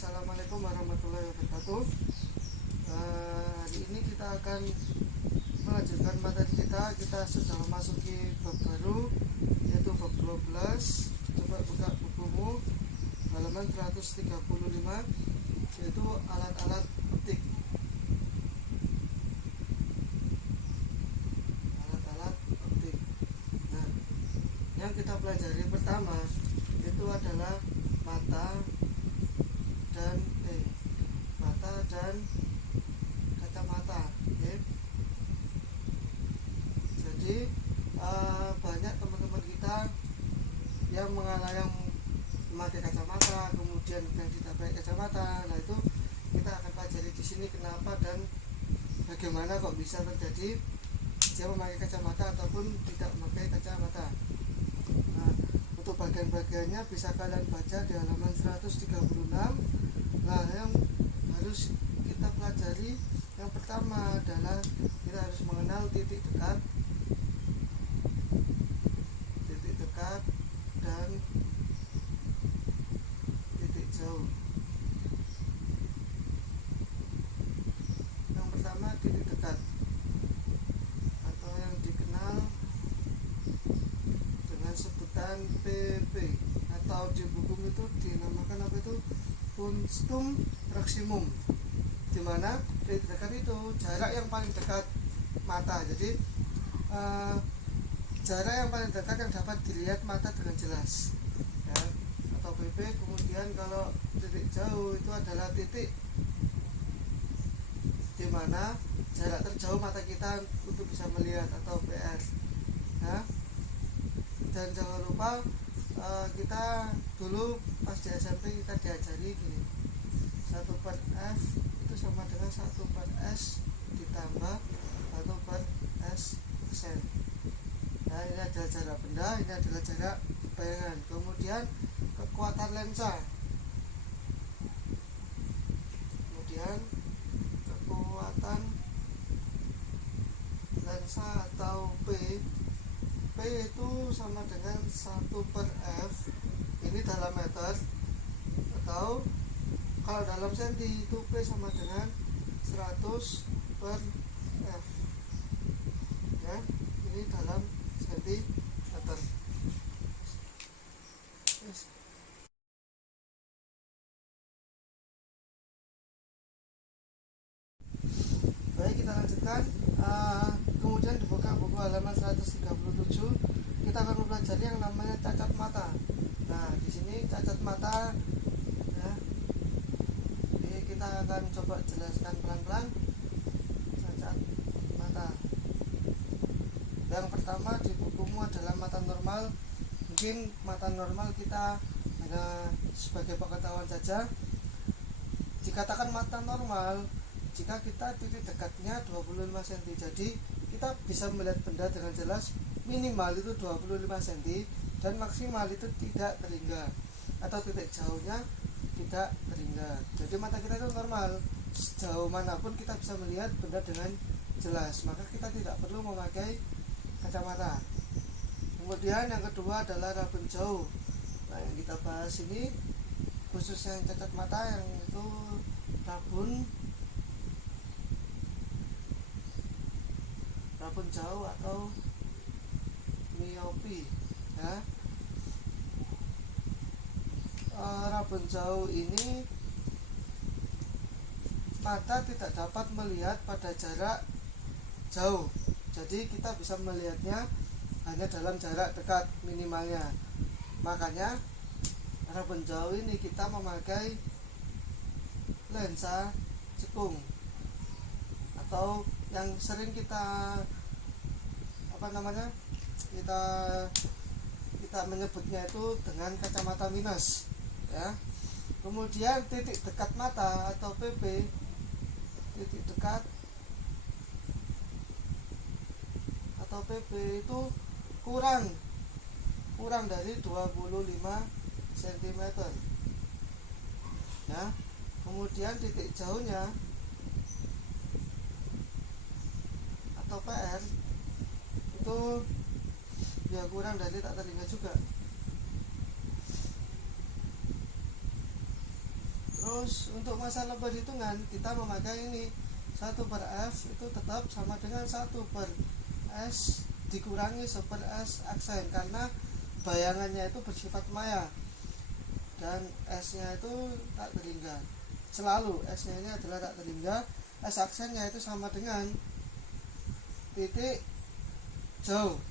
Assalamualaikum warahmatullahi wabarakatuh. Hari ini kita akan melanjutkan materi kita. Kita sudah memasuki bab baru, yaitu bab 12. Coba buka bukumu halaman 135, yaitu alat-alat petik. Alat-alat petik. Nah, yang kita pelajari pertama itu adalah mata dan kacamata. Jadi banyak teman-teman kita yang memakai kacamata, kemudian yang tidak pakai kacamata. Nah, itu kita akan pelajari di sini kenapa dan bagaimana kok bisa terjadi dia memakai kacamata ataupun tidak memakai kacamata. Nah, untuk bagian-bagiannya bisa kalian baca di halaman 136. Nah, yang harus kita pelajari yang pertama adalah kita harus mengenal titik dekat dan titik jauh. Yang pertama titik dekat, atau yang dikenal dengan sebutan PP, atau di buku itu dinamakan apa itu, punctum proximum, di mana titik dekat itu jarak yang paling dekat mata. Jadi jarak yang paling dekat yang dapat dilihat mata dengan jelas, ya, atau PP. Kemudian kalau titik jauh itu adalah titik di mana jarak terjauh mata kita untuk bisa melihat, atau PR, ya. Dan jangan lupa kita dulu pas di SMP kita diajari gini, 1/F itu sama dengan 1/S ditambah 1/S persen. Nah, ini adalah jarak benda, ini adalah jarak bayangan. Kemudian kekuatan lensa, atau P itu sama dengan 1/F, ini dalam meter, atau kalau dalam senti itu P sama dengan 100/F, ya, ini dalam sentimeter. Baik, kita lanjutkan. Kemudian dibuka buku halaman 137, kita akan mempelajari yang namanya cacat mata. Nah, di sini cacat mata, ya, jadi kita akan coba jelaskan pelan-pelan cacat mata. Yang pertama di bukumu adalah mata normal. Mungkin mata normal kita hanya sebagai pengetahuan saja. Dikatakan mata normal jika kita titik dekatnya 25 cm. Jadi kita bisa melihat benda dengan jelas, minimal itu 25 cm dan maksimal itu tidak terhingga, atau titik jauhnya tidak terhingga. Jadi mata kita itu normal, sejauh manapun kita bisa melihat benda dengan jelas, maka kita tidak perlu memakai kacamata. Kemudian yang kedua adalah rabun jauh. Nah, yang kita bahas ini khususnya yang cacat mata, yang itu rabun jauh atau miopi, ya. Rabun jauh ini mata tidak dapat melihat pada jarak jauh, jadi kita bisa melihatnya hanya dalam jarak dekat minimalnya. Makanya rabun jauh ini kita memakai lensa cekung, atau yang sering kita kita menyebutnya itu dengan kacamata minus, ya. Kemudian titik dekat mata atau PP, titik dekat atau PP itu kurang dari 25 cm, ya. Kemudian titik jauhnya atau PR itu ya kurang dari tak terhingga juga. Terus untuk masalah perhitungan kita memakai ini 1/f itu tetap sama dengan 1/s dikurangi 1/s aksen, karena bayangannya itu bersifat maya dan s nya itu tak terhingga. Selalu s nya ini adalah tak terhingga. S aksennya itu sama dengan titik jauh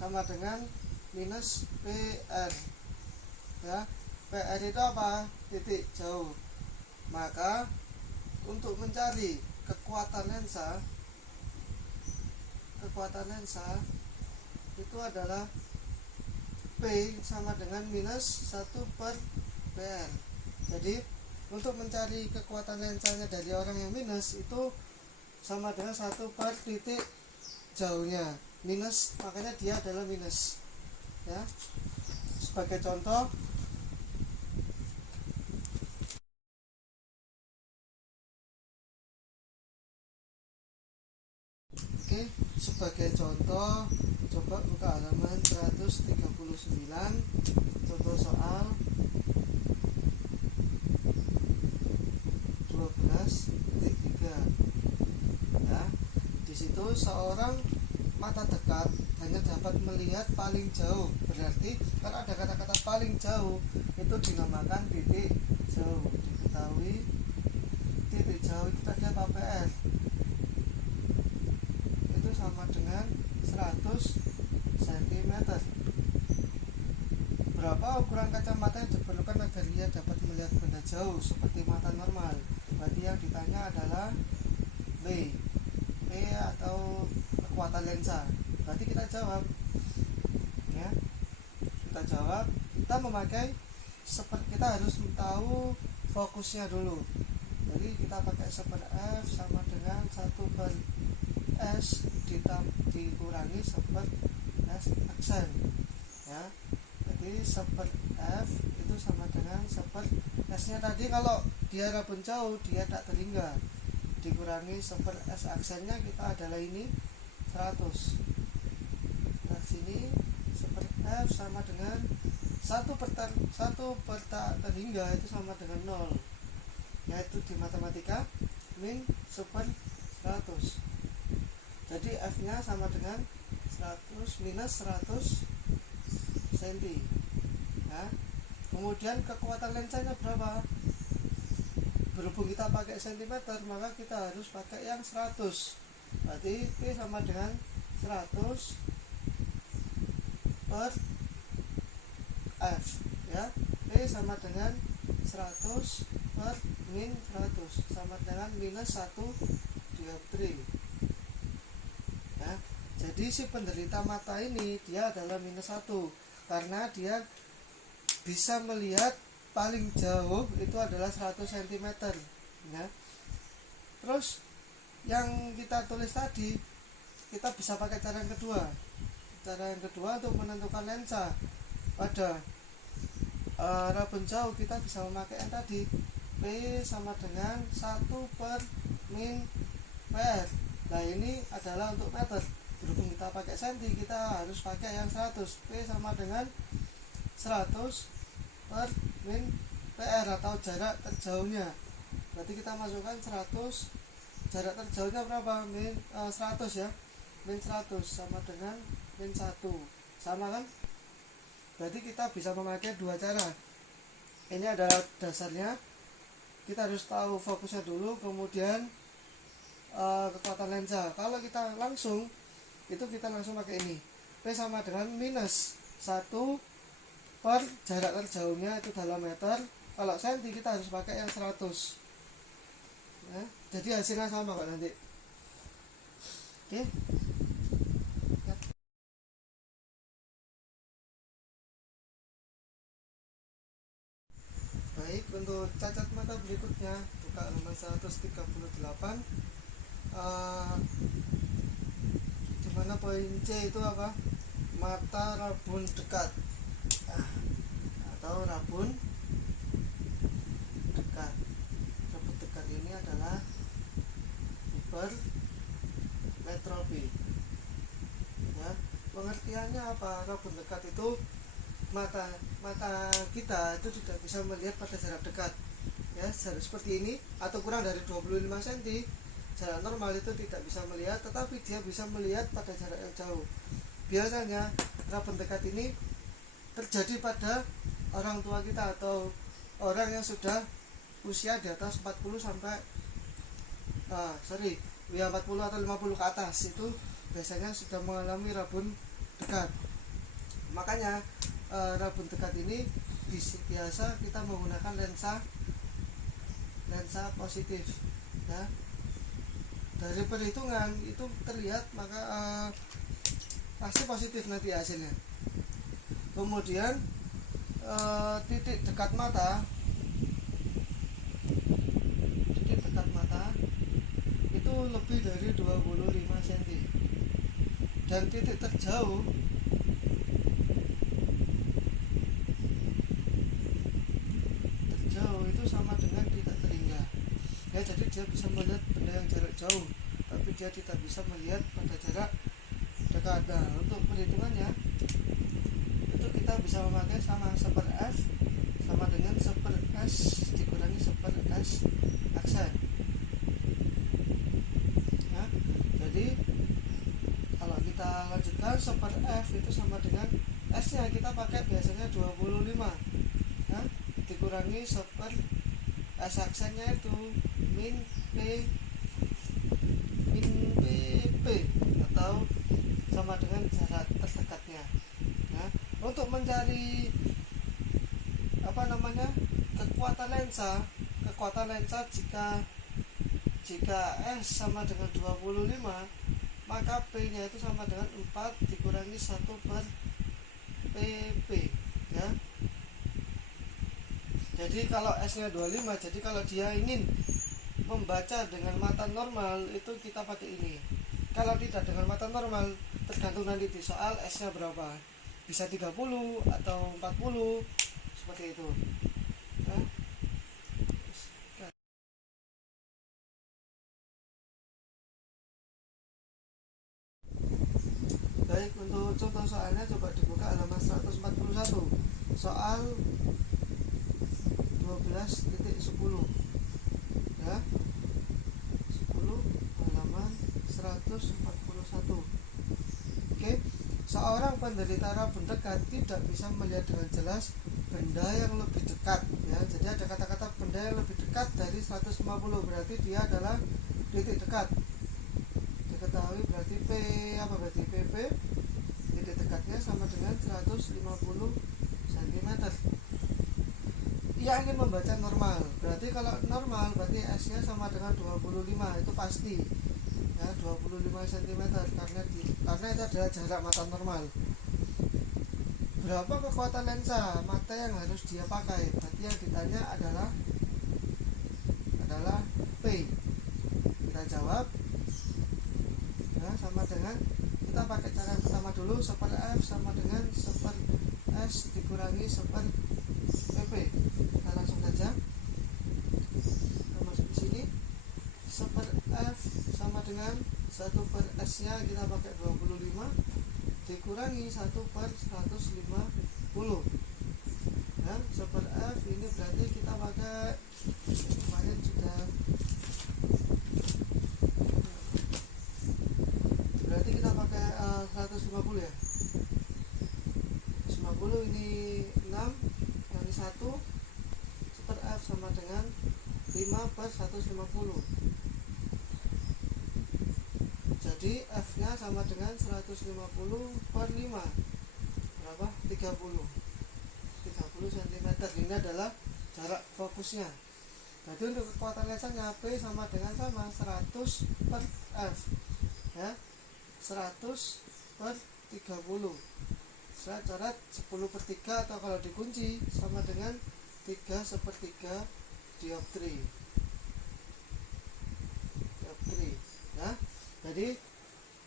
sama dengan minus PR ya. PR itu apa? Titik jauh. Maka untuk mencari kekuatan lensa itu adalah P sama dengan minus 1/PR. Jadi untuk mencari kekuatan lensanya dari orang yang minus itu sama dengan 1 per titik jauhnya minus, makanya dia adalah minus ya. Sebagai contoh, sebagai contoh coba buka halaman 139, contoh soal 12.3 ya. Di situ seorang mata dekat hanya dapat melihat paling jauh. Berarti kalau ada kata-kata paling jauh itu dinamakan titik jauh. Diketahui titik jauh itu tadi apa? PR itu sama dengan 100 cm. Berapa ukuran kacamata yang diperlukan agar ia dapat melihat benda jauh seperti mata normal? Berarti yang ditanya adalah P atau kekuatan lensa. Berarti kita jawab ya. Kita memakai kita harus tahu fokusnya dulu. Jadi kita pakai 1/f sama dengan 1/s dikurangi 1/s aksen ya. Jadi 1/f itu sama dengan 1/s nya tadi kalau dia rabun jauh dia tak terhingga, dikurangi 1/s aksennya kita adalah ini 100. Nah sini 1/f sama dengan 1 per tak terhingga itu sama dengan 0, yaitu di matematika min 1/100. Jadi f nya sama dengan 100 minus 100 cm ya. Kemudian kekuatan lensanya berapa? Berhubung kita pakai cm, maka kita harus pakai yang 100. Berarti P sama dengan 100 per F ya. P sama dengan 100 per min 100 sama dengan minus 1 dioptri ya. Jadi si penderita mata ini dia adalah minus 1 karena dia bisa melihat paling jauh itu adalah 100 cm ya. Terus yang kita tulis tadi kita bisa pakai cara yang kedua. Cara yang kedua untuk menentukan lensa pada rabun jauh kita bisa memakai yang tadi P sama dengan 1 per min PR. Nah ini adalah untuk meter. Berhubung kita pakai senti kita harus pakai yang 100. P sama dengan 100 per min PR atau jarak terjauhnya. Berarti kita masukkan 100, jarak terjauhnya berapa? Min 100 ya. Min 100 sama dengan min 1. Sama kan? Berarti kita bisa memakai dua cara. Ini adalah dasarnya. Kita harus tahu fokusnya dulu, kemudian kekuatan lensa. Kalau kita langsung itu kita langsung pakai ini. P sama dengan minus 1 per jarak terjauhnya itu dalam meter. Kalau senti kita harus pakai yang 100 ya. Jadi hasilnya sama kok nanti. Oke. Baik, untuk cacat mata berikutnya buka halaman 138. Dimana poin C itu apa? Mata rabun dekat atau rabun dekat. Rabun dekat ini adalah hipermetropi ya. Pengertiannya apa? Rabun dekat itu mata kita itu tidak bisa melihat pada jarak dekat ya, jarak seperti ini atau kurang dari 25 cm, jarak normal itu tidak bisa melihat, tetapi dia bisa melihat pada jarak yang jauh. Biasanya rabun dekat ini terjadi pada orang tua kita atau orang yang sudah usia di atas 40 sampai 40 atau 50 ke atas, itu biasanya sudah mengalami rabun dekat. Makanya rabun dekat ini biasa kita menggunakan lensa positif ya. Dari perhitungan itu terlihat, maka pasti positif nanti hasilnya. Kemudian titik dekat mata itu lebih dari 25 cm, dan titik terjauh itu sama dengan tidak terhingga ya. Jadi dia bisa melihat benda yang jarak jauh, tapi dia tidak bisa melihat pada jarak dekat. Nah, untuk perhitungannya itu kita bisa memakai sama 1/f sama dengan 1/s dikurangi 1/s aksen ya. Jadi kalau kita lanjutkan 1/f itu sama dengan s nya kita pakai biasanya 25 ya, dikurangi 1/s aksennya itu min pp atau sama dengan jarak terdekatnya ya. Untuk mencari kekuatan lensa, jika S sama dengan 25, maka P nya itu sama dengan 4 dikurangi 1/pp ya. Jadi kalau S nya 25, jadi kalau dia ingin membaca dengan mata normal itu kita pakai ini. Kalau tidak dengan mata normal, tergantung nanti di soal S nya berapa, bisa 30 atau 40 seperti itu ya. Baik, untuk contoh soalnya coba dibuka halaman 141, soal 12.10 ya, 10 halaman 141. Oke, seorang penderita rabun dekat tidak bisa melihat dengan jelas benda yang lebih dekat ya. Jadi ada kata-kata benda yang lebih dekat dari 150, berarti dia adalah titik dekat. Diketahui berarti berarti PP, titik dekatnya sama dengan 150 cm. Ia ingin membaca normal, berarti kalau normal berarti S nya sama dengan 25, itu pasti ya, 25 cm karena itu adalah jarak mata normal. Berapa kekuatan lensa mata yang harus dia pakai? Berarti yang ditanya adalah P. Kita jawab ya, sama dengan, kita pakai cara yang pertama dulu, 1/f sama dengan 1/s dikurangi 1/pp. Kita langsung saja kita masuk di sini. 1/f sama dengan 1/s nya kita pakai 25 dikurangi 1/150 ya. 1/f ini berarti kita pakai, kemarin sudah, berarti kita pakai 150 ya. 150 ini 6 kali 1, 1/f sama dengan 5/150. Jadi F nya sama dengan 150/5, berapa? 30 cm. Ini adalah jarak fokusnya. Jadi untuk kekuatan lensanya P sama dengan 100/f ya, 100/30. Saya coret 10/3 atau kalau dikunci sama dengan 3/3 dioptri ya. Jadi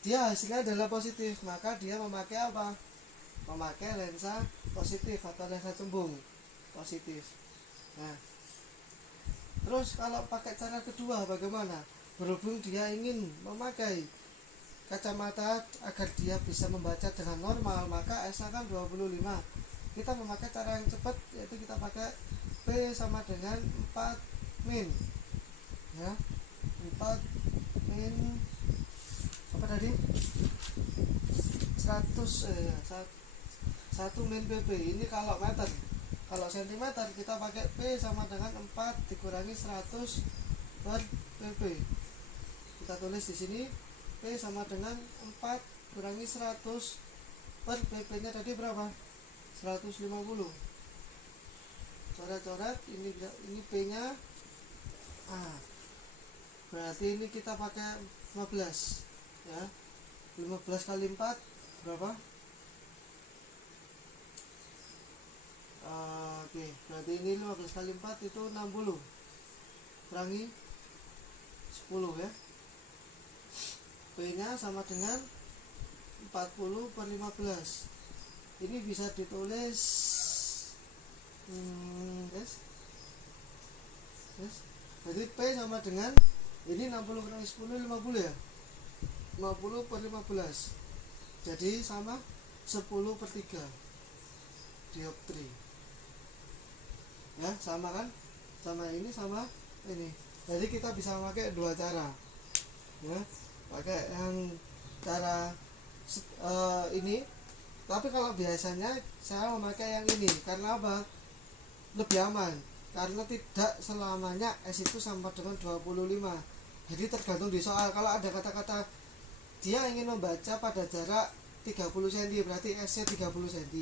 dia hasilnya adalah positif, maka dia memakai apa? Memakai lensa positif atau lensa cembung positif. Nah, terus kalau pakai cara kedua bagaimana? Berhubung dia ingin memakai kacamata agar dia bisa membaca dengan normal, maka S nya kan 25. Kita memakai cara yang cepat, yaitu kita pakai P sama dengan 4 min ya, 4 min apa tadi 1 min PP. Ini kalau meter. Kalau sentimeter kita pakai P sama dengan 4 dikurangi 100 per PP. Kita tulis di sini P sama dengan 4 kurangi 100 per PP nya tadi berapa? 150. Coret-coret, ini P nya. Berarti ini kita pakai 15 ya. 15 kali 4 berapa? Oke, berarti ini 15 kali 4 itu 60 kurangi 10 ya. P nya sama dengan 40 per 15. Ini bisa ditulis yes. Jadi P sama dengan ini 60 kurangi 10 50 ya, 50 per 15. Jadi sama 10 per 3 dioptri ya, sama kan, sama ini sama ini. Jadi kita bisa pakai dua cara ya, pakai yang cara ini. Tapi kalau biasanya saya memakai yang ini karena apa? Lebih aman, karena tidak selamanya S itu sama dengan 25. Jadi tergantung di soal. Kalau ada kata-kata dia ingin membaca pada jarak 30 cm berarti S nya 30 cm.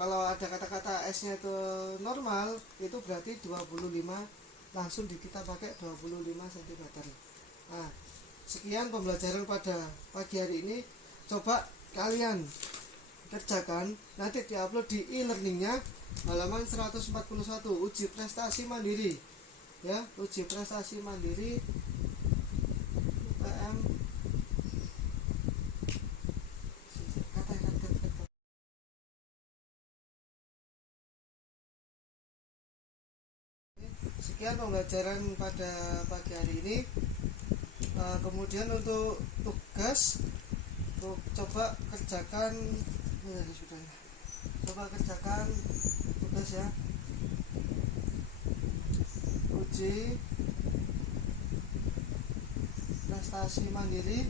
Kalau ada kata-kata S nya itu normal, itu berarti 25, langsung kita pakai 25 cm. Nah, sekian pembelajaran pada pagi hari ini. Coba kalian kerjakan, nanti diupload di e-learningnya halaman 141, uji prestasi mandiri ya, uji prestasi mandiri UTM. Sekian pembelajaran pada pagi hari ini. Kemudian untuk tugas, coba kerjakan tugas ya, uji prestasi mandiri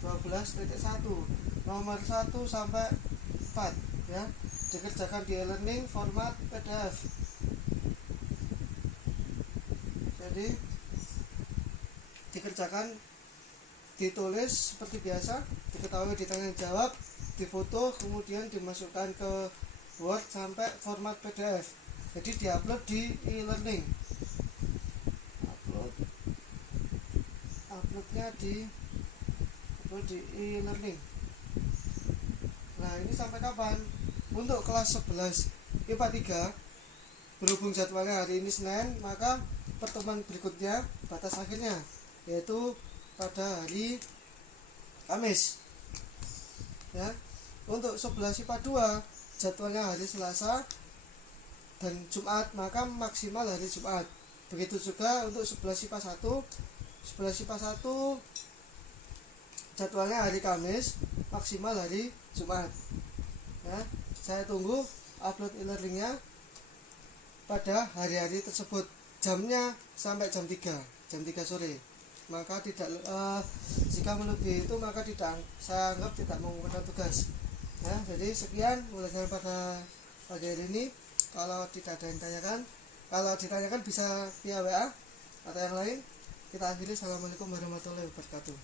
12.1 nomor 1 sampai 4 ya, dikerjakan di e-learning format PDF. Jadi dikerjakan, ditulis seperti biasa, diketahui, ditanya jawab, difoto, kemudian dimasukkan ke Word sampai format PDF. Jadi diupload di e-learning. Uploadnya di e-learning. Nah, ini sampai kapan? Untuk kelas 11 IPA 3, berhubung jadwalnya hari ini Senin, maka pertemuan berikutnya batas akhirnya yaitu pada hari Kamis ya. Untuk 11 IPA 2 jadwalnya hari Selasa dan Jumat, maka maksimal hari Jumat. Begitu juga untuk 11 IPA 1 jadwalnya hari Kamis, maksimal hari Jumat ya. Saya tunggu upload e-learningnya pada hari-hari tersebut, jamnya sampai jam 3 sore. Maka tidak jika melebihi itu maka saya anggap tidak menggunakan tugas ya. Jadi sekian pembelajaran pada pagi hari ini. Kalau tidak ada yang ditanyakan, kalau ditanyakan bisa via WA atau yang lain. Kita akhiri. Assalamualaikum warahmatullahi wabarakatuh.